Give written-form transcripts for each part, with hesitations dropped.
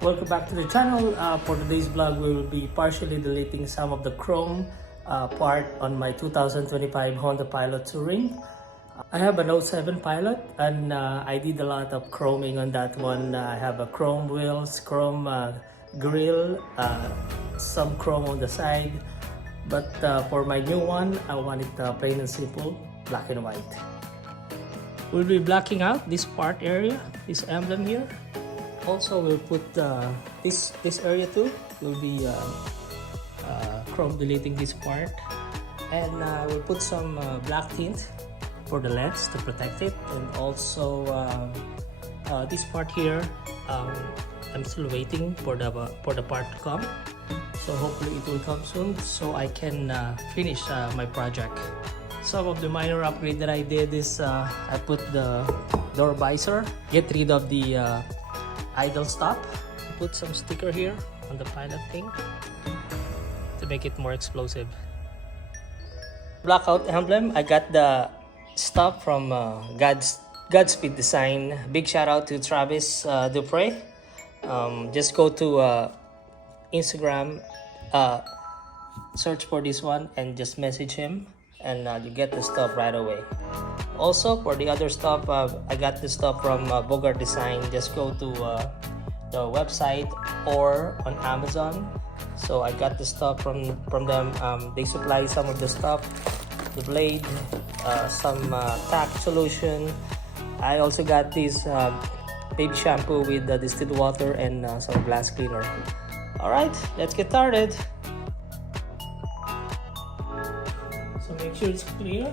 Welcome back to the channel. For today's vlog, we will be partially deleting some of the chrome part on my 2025 Honda Pilot Touring. I have an 07 Pilot and I did a lot of chroming on that one. I have a chrome wheels, chrome grill, some chrome on the side. But for my new one, I want it plain and simple, black and white. We'll be blacking out this part area, this emblem here. Also, we'll put this area too. We'll be chrome deleting this part, and we'll put some black tint for the lens to protect it, and also this part here. I'm still waiting for the part to come, so hopefully it will come soon, so I can finish my project. Some of the minor upgrade that I did is I put the door visor, get rid of the idle stop, put some sticker here on the pilot thing to make it more explosive. Blackout emblem, I got the stuff from Godspeed Design. Big shout out to Travis Dupre. Just go to Instagram, search for this one and just message him, and you get the stuff right away. Also, for the other stuff, I got the stuff from Bogart Design. Just go to the website or on Amazon. So I got the stuff from them. They supply some of the stuff, the blade, some tack solution. I also got this baby shampoo with distilled water and some glass cleaner. All right, let's get started. So make sure it's clear.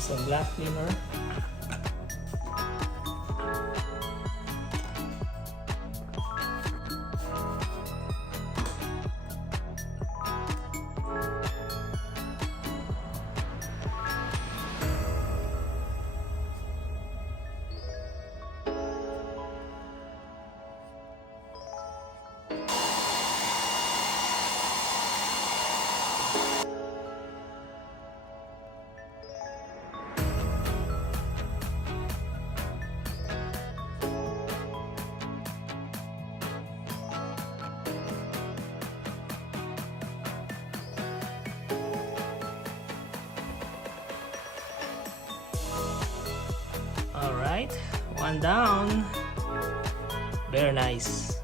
Some glass cleaner. Alright, one down. Very nice.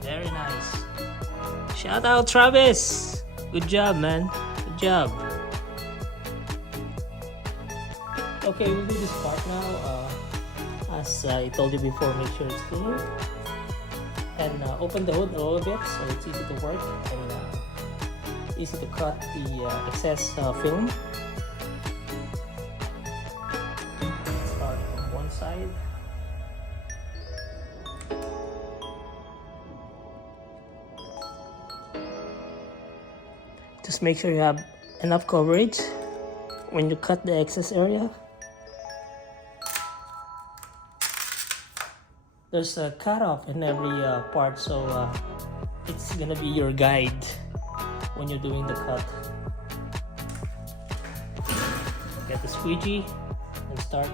Very nice. Shout out Travis. Good job, man. Good job. Okay, we'll do this part now. As I told you before, make sure it's clean. And open the hood a little bit so it's easy to work and easy to cut the excess film. Side. Just make sure you have enough coverage when you cut the excess area. There's a cutoff in every part, so it's gonna be your guide when you're doing the cut. Get the squeegee and start.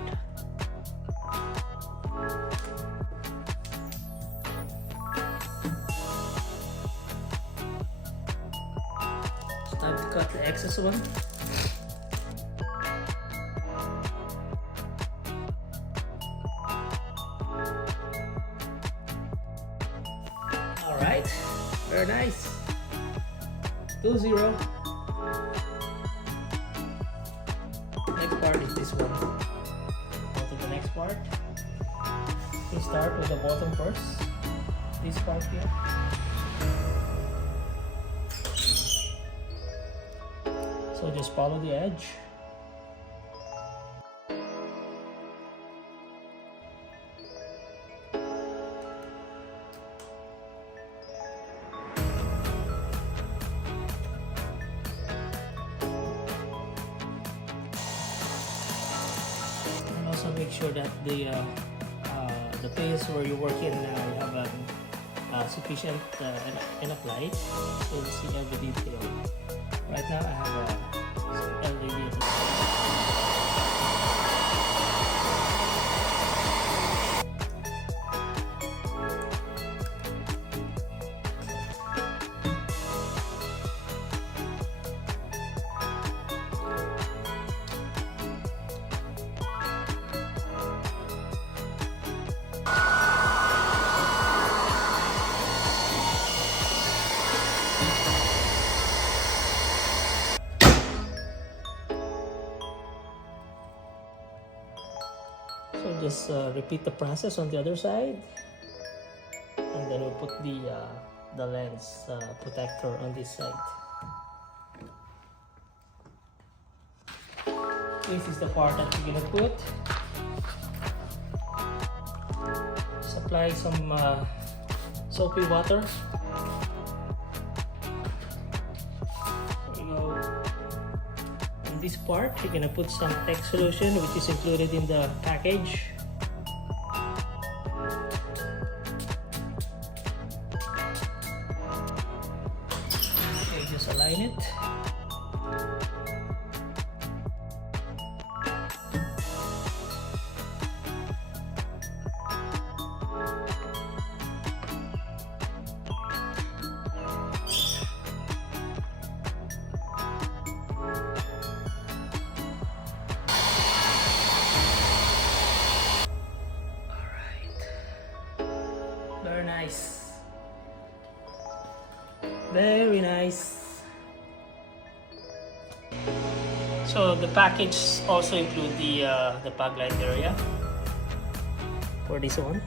Time to cut the excess one. Alright, very nice. 2-0. Next part is this one. Go to the next part. We start with the bottom first. This part here. So just follow the edge. And also make sure that the place where you work in you have sufficient enough light so you see every detail. Right now I have some LED. just repeat the process on the other side, and then we'll put the lens protector on this side. This is the part that we're gonna put. Apply some soapy water. There we go. On this part, you're gonna put some X solution, which is included in the package. Okay, just align it. Very nice. Very nice. So the package also include the backlight area for this one.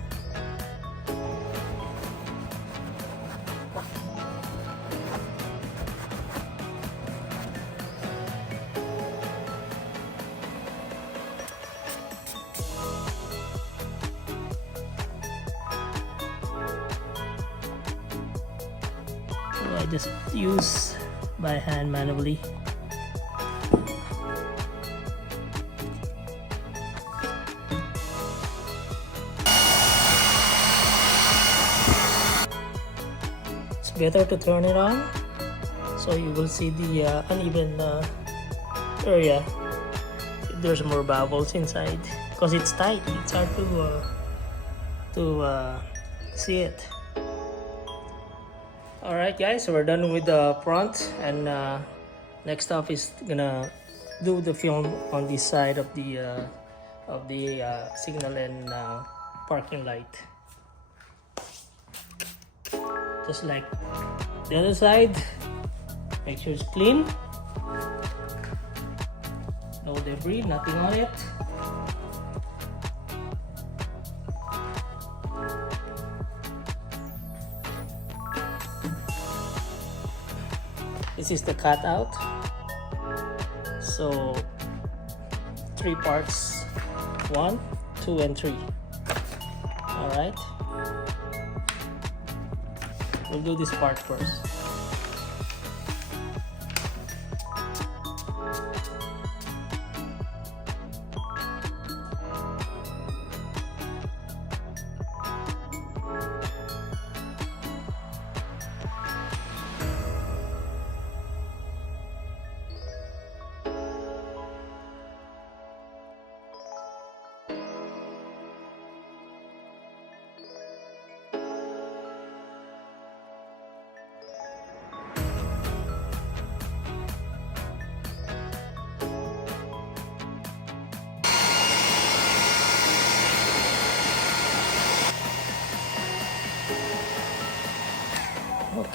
I just use by hand manually. It's better to turn it on so you will see the uneven area if there's more bubbles inside, because it's tight. It's hard to see it. Alright guys, so we're done with the front, and next up is gonna do the film on this side of the signal and parking light. Just like the other side, make sure it's clean, no debris, nothing on it. This is the cutout. So 3 parts, 1, 2, and 3. All right. We'll do this part first.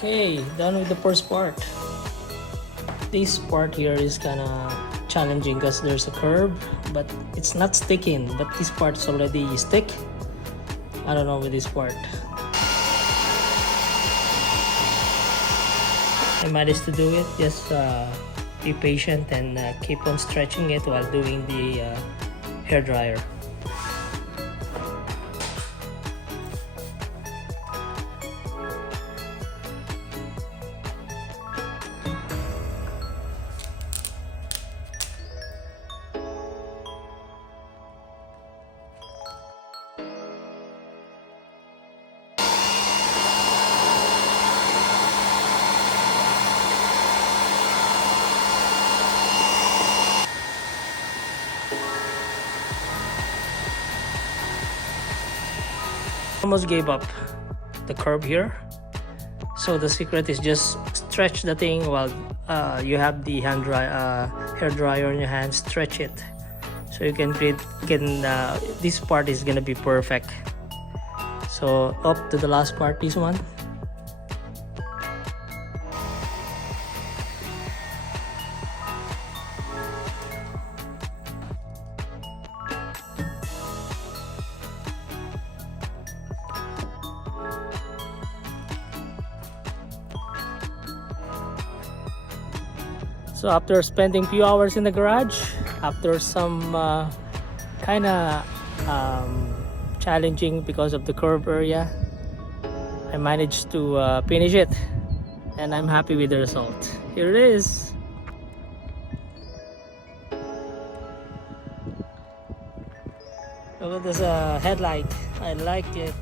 Okay, done with the first part. This part here is kinda challenging because there's a curve, but it's not sticking, but this part's already stick. I don't know with this part. I managed to do it. Just be patient and keep on stretching it while doing the hair dryer. Almost gave up the curve here, so the secret is just stretch the thing while you have the hair dryer in your hand. Stretch it so you can this part is gonna be perfect. So up to the last part, this one. So after spending few hours in the garage, after some kind of challenging because of the curb area, I managed to finish it, and I'm happy with the result. Here it is. Look at this headlight. I like it.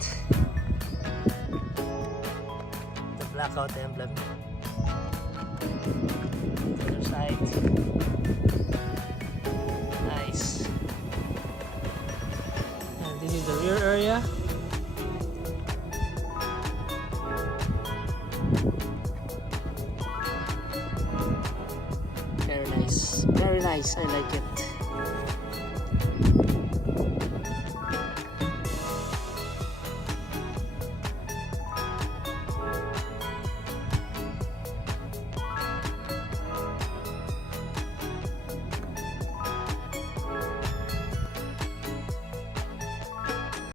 The blackout emblem. Other side. Nice. And this is the rear area. Very nice. Very nice. I like it.